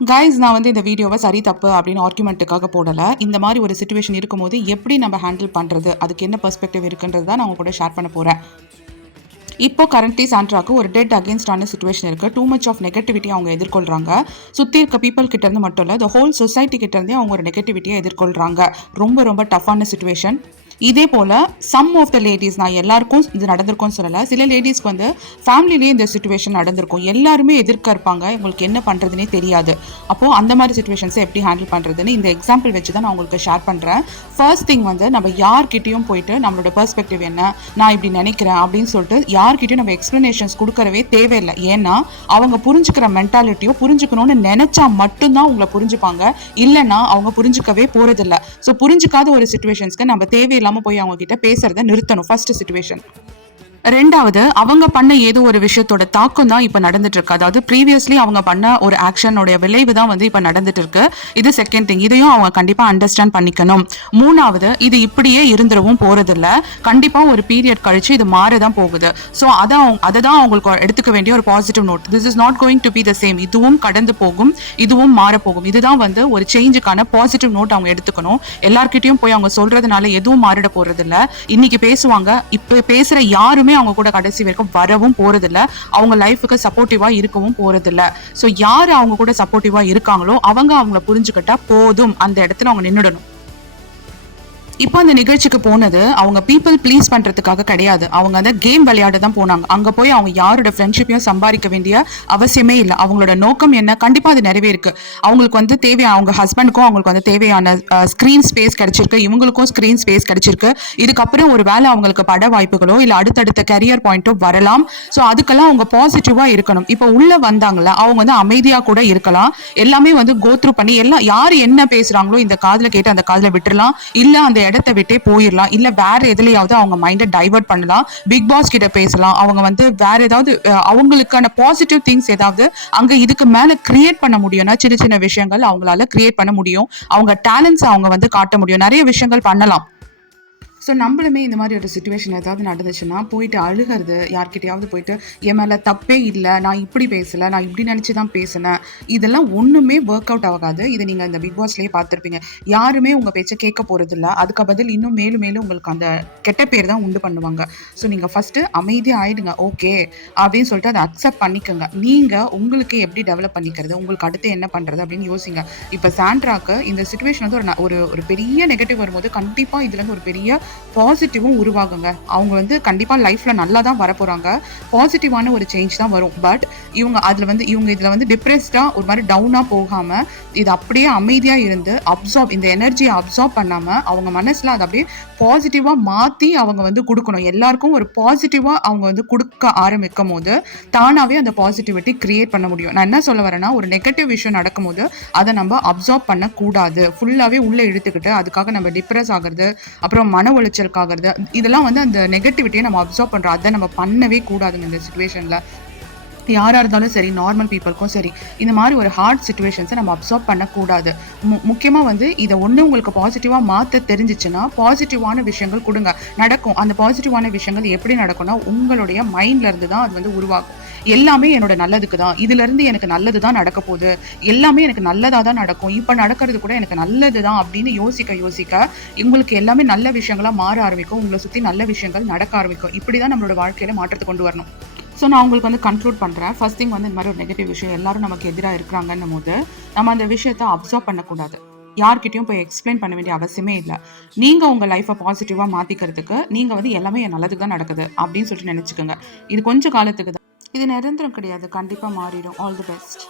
Guys, நான் வந்து இந்த வீடியோவை சரி தப்பு அப்படின்னு ஆர்குமெண்ட்டுக்காக போடலை. இந்த மாதிரி ஒரு சுச்சுவேஷன் இருக்கும்போது எப்படி நம்ம ஹேண்டில் பண்ணுறது, அதுக்கு என்ன பெர்ஸ்பெக்டிவ் இருக்குன்றது தான் நான் உங்க கூட ஷேர் பண்ண போகிறேன். இப்போ கரண்ட்லி சாண்ட்ராக்கு ஒரு டெட் அகேன்ஸ்டான சுச்சுவேஷன் இருக்குது. டூ மச் ஆஃப் நெகட்டிவிட்டி அவங்க எதிர்கொள்கிறாங்க. சுற்றி இருக்க பீப்புள் கிட்ட இருந்து மட்டும் இல்லை, த ஹோல் சொசைட்டி கிட்ட இருந்தே அவங்க ஒரு நெகட்டிவிட்டியை எதிர்கொள்கிறாங்க. ரொம்ப ரொம்ப டஃப்பான சுச்சுவேஷன். இதே போல் சம் ஆஃப் த லேடிஸ், நான் எல்லாருக்கும் இது நடந்திருக்கும்னு சொல்லலை, சில லேடிஸ்க்கு வந்து ஃபேமிலிலேயே இந்த சுச்சுவேஷன் நடந்திருக்கும். எல்லாருமே எதிர்க்க இருப்பாங்க, உங்களுக்கு என்ன பண்ணுறதுனே தெரியாது. அப்போது அந்த மாதிரி சுச்சுவேஷன்ஸை எப்படி ஹேண்டில் பண்ணுறதுன்னு இந்த எக்ஸாம்பிள் வச்சு தான் நான் உங்களுக்கு ஷேர் பண்ணுறேன். ஃபர்ஸ்ட் திங் வந்து நம்ம யார்கிட்டையும் போயிட்டு நம்மளோட பெர்ஸ்பெக்டிவ் என்ன, நான் இப்படி நினைக்கிறேன் அப்படின்னு சொல்லிட்டு யார்கிட்டையும் நம்ம எக்ஸ்ப்ளனேஷன்ஸ் கொடுக்கறவே தேவையில்லை. ஏன்னா அவங்க புரிஞ்சுக்கிற மென்டாலிட்டியோ புரிஞ்சுக்கணும்னு நினைச்சா மட்டும்தான் உங்களை புரிஞ்சுப்பாங்க, இல்லைன்னா அவங்க புரிஞ்சுக்கவே போறதில்லை. ஸோ புரிஞ்சுக்காத ஒரு சுச்சுவேஷன்ஸ்க்கு நம்ம தேவையில்லாமல் போய் அவங்க கிட்ட பேசுறதை நிறுத்தணும். First situation. ரெண்டாவது, அவங்க பண்ண ஏதோ ஒரு விஷயத்தோட தாக்கம் தான் இப்போ நடந்துட்டு இருக்கு. அதாவது ப்ரீவியஸ்லி அவங்க பண்ண ஒரு ஆக்ஷனோட விளைவு தான் வந்து இப்போ நடந்துட்டு இருக்கு. இது செகண்ட் திங். இதையும் அவங்க கண்டிப்பாக அண்டர்ஸ்டாண்ட் பண்ணிக்கணும். மூணாவது, இது இப்படியே இருந்துடவும் போறதில்ல, கண்டிப்பாக ஒரு பீரியட் கழிச்சு இது மாறதான் போகுது. ஸோ அதை தான் அவங்களுக்கு எடுத்துக்க வேண்டிய ஒரு positive note. This is not going to be the same. இதுவும் கடந்து போகும், இதுவும் மாறப்போகும். இதுதான் வந்து ஒரு சேஞ்சுக்கான பாசிட்டிவ் நோட் அவங்க எடுத்துக்கணும். எல்லார்கிட்டையும் போய் அவங்க சொல்றதுனால எதுவும் மாறிட போறது இல்லை. இன்னைக்கு பேசுவாங்க, இப்போ பேசுற யாருமே அவங்க கூட கடைசி வரைக்கும் வரவும் போறதில்ல, அவங்க லைஃபுக்கு சப்போர்ட்டிவா இருக்கவும் போறதில்ல. ஸோ யார் அவங்க கூட சப்போர்ட்டிவா இருக்காங்களோ அவங்க அவங்கள புரிஞ்சுக்கிட்டா போதும், அந்த இடத்துல அவங்க நின்றுடணும். இப்போ அந்த நிகழ்ச்சிக்கு போனது அவங்க பீப்புள் ப்ளீஸ் பண்ணுறதுக்காக கிடையாது. அவங்க அந்த கேம் விளையாட தான் போனாங்க. அங்கே போய் அவங்க யாரோட ஃப்ரெண்ட்ஷிப்பையும் சம்பாதிக்க வேண்டிய அவசியமே இல்லை. அவங்களோட நோக்கம் என்ன, கண்டிப்பாக அது நிறைவேறிருக்கு. அவங்களுக்கு வந்து தேவையான, அவங்க ஹஸ்பண்டுக்கும் அவங்களுக்கு வந்து தேவையான ஸ்க்ரீன் ஸ்பேஸ் கிடைச்சிருக்கு, இவங்களுக்கும் ஸ்க்ரீன் ஸ்பேஸ் கிடைச்சிருக்கு. இதுக்கப்புறம் ஒரு வேலை அவங்களுக்கு பட வாய்ப்புகளோ இல்லை அடுத்தடுத்த கரியர் பாயிண்ட்டோ வரலாம். ஸோ அதுக்கெல்லாம் அவங்க பாசிட்டிவாக இருக்கணும். இப்போ உள்ளே வந்தாங்கள அவங்க வந்து அமைதியாக கூட இருக்கலாம். எல்லாமே வந்து கோத்ரூ பண்ணி எல்லாம் யார் என்ன பேசுகிறாங்களோ இந்த காதில் கேட்டு அந்த காதில் விட்டுறலாம், இல்லை அந்த இடத்தை விட்டே போயிடலாம், இல்ல வேற எதுலயாவது அவங்க மைண்டை டைவர்ட் பண்ணலாம். பிக் பாஸ் கிட்ட பேசலாம். அவங்க வந்து வேற ஏதாவது அவங்களுக்கான பாசிட்டிவ் திங்ஸ் ஏதாவது அங்க இதுக்கு மேல கிரியேட் பண்ண முடியும்னா சின்ன சின்ன விஷயங்கள் அவங்களால கிரியேட் பண்ண முடியும். அவங்க டேலண்ட்ஸ் அவங்க வந்து காட்ட முடியும். நிறைய விஷயங்கள் பண்ணலாம். ஸோ நம்மளுமே இந்த மாதிரி ஒரு சுச்சுவேஷன் ஏதாவது நடந்துச்சுன்னா போயிட்டு அழுகிறது, யார்கிட்டையாவது போயிட்டு என் மேலே தப்பே இல்லை, நான் இப்படி பேசலை, நான் இப்படி நினச்சி தான் பேசினேன், இதெல்லாம் ஒன்றுமே ஒர்க் அவுட் ஆகாது. இதை நீங்கள் இந்த பிக் பாஸ்லேயே பார்த்துருப்பீங்க. யாருமே உங்கள் பேச்சை கேட்க போகிறதில்ல. அதுக்கு பதில் இன்னும் மேலும் மேலும் உங்களுக்கு அந்த கெட்ட பேர் தான் உண்டு பண்ணுவாங்க. ஸோ நீங்கள் ஃபஸ்ட்டு அமைதியாக ஆகிடுங்க. ஓகே அப்படின்னு சொல்லிட்டு அதை அக்செப்ட் பண்ணிக்கோங்க. நீங்கள் உங்களுக்கு எப்படி டெவலப் பண்ணிக்கிறது, உங்களுக்கு அடுத்து என்ன பண்ணுறது அப்படின்னு யோசிங்க. இப்போ சாண்ட்ராக்கு இந்த சுச்சுவேஷன் வந்து ஒரு பெரிய நெகட்டிவ் வரும்போது கண்டிப்பாக இதுலேருந்து ஒரு பெரிய பாசிட்டிவும் உருவாகுங்க. அவங்க வந்து கண்டிப்பாக லைஃப்பில் நல்லா தான் வரப்போகிறாங்க. பாசிட்டிவான ஒரு சேஞ்ச் தான் வரும். பட் இவங்க இதில் வந்து டிப்ரெஸ்டாக ஒரு மாதிரி டவுனாக போகாமல் இது அப்படியே அமைதியாக இருந்து இந்த எனர்ஜியை அப்சார்ப் பண்ணாமல் அவங்க மனசில் அதை அப்படியே பாசிட்டிவாக மாற்றி அவங்க வந்து கொடுக்கணும். எல்லாருக்கும் ஒரு பாசிட்டிவாக அவங்க வந்து கொடுக்க ஆரம்பிக்கும் போது தானாகவே அந்த பாசிட்டிவிட்டி கிரியேட் பண்ண முடியும். நான் என்ன சொல்ல வரேன்னா, ஒரு நெகட்டிவ் விஷயம் நடக்கும்போது அதை நம்ம அப்சார்ப் பண்ணக்கூடாது. ஃபுல்லாகவே உள்ளே இழுத்துக்கிட்டு அதுக்காக நம்ம டிப்ரெஸ் ஆகிறது, அப்புறம் மன உளைச்சலுக்காகிறது, இதெல்லாம் வந்து அந்த நெகட்டிவிட்டியை நம்ம அப்சார்ப் பண்ணுறோம். அதை நம்ம பண்ணவே கூடாதுங்க இந்த சுச்சுவேஷனில். யாராக இருந்தாலும் சரி, நார்மல் பீப்புளுக்கும் சரி, இந்த மாதிரி ஒரு ஹார்ட் சுச்சுவேஷன்ஸை நம்ம அப்சார்ப் பண்ணக்கூடாது. முக்கியமாக வந்து இதை உங்களுக்கு பாசிட்டிவாக மாற்ற தெரிஞ்சிச்சுன்னா பாசிட்டிவான விஷயங்கள் கொடுங்க, நடக்கும். அந்த பாசிட்டிவான விஷயங்கள் எப்படி நடக்கும்னா உங்களுடைய மைண்ட்ல இருந்து தான் அது வந்து உருவாகும். எல்லாமே என்னோட நல்லதுக்கு தான், இதுலேருந்து எனக்கு நல்லது தான் நடக்க போகுது, எல்லாமே எனக்கு நல்லதாக தான் நடக்கும், இப்போ நடக்கிறது கூட எனக்கு நல்லது தான் அப்படின்னு யோசிக்க உங்களுக்கு எல்லாமே நல்ல விஷயங்களாக மாற ஆரம்பிக்கும். உங்களை சுற்றி நல்ல விஷயங்கள் நடக்க ஆரம்பிக்கும். இப்படி தான் நம்மளோட வாழ்க்கையில் மாற்றத்தை கொண்டு வரணும். ஸோ நான் உங்களுக்கு வந்து கன்க்ளூட் பண்ணுறேன். ஃபர்ஸ்ட் திங் வந்து இந்த மாதிரி ஒரு நெகட்டிவ் விஷயம் எல்லாரும் நமக்கு எதிராக இருக்கிறாங்கன்னும் போது நம்ம அந்த விஷயத்தை அப்சர்வ் பண்ணக்கூடாது. யார்கிட்டையும் போய் எக்ஸ்பிளைன் பண்ண வேண்டிய அவசியமே இல்லை. நீங்கள் உங்கள் லைஃப்பை பாசிட்டிவாக மாற்றிக்கிறதுக்கு நீங்கள் வந்து எல்லாமே என் நல்லதுக்கு தான் நடக்குது அப்படின்னு சொல்லிட்டு நினச்சிக்கோங்க. இது கொஞ்சம் காலத்துக்கு தான், இது நிரந்தரம் கிடையாது. கண்டிப்பாக மாறிடும். All the best.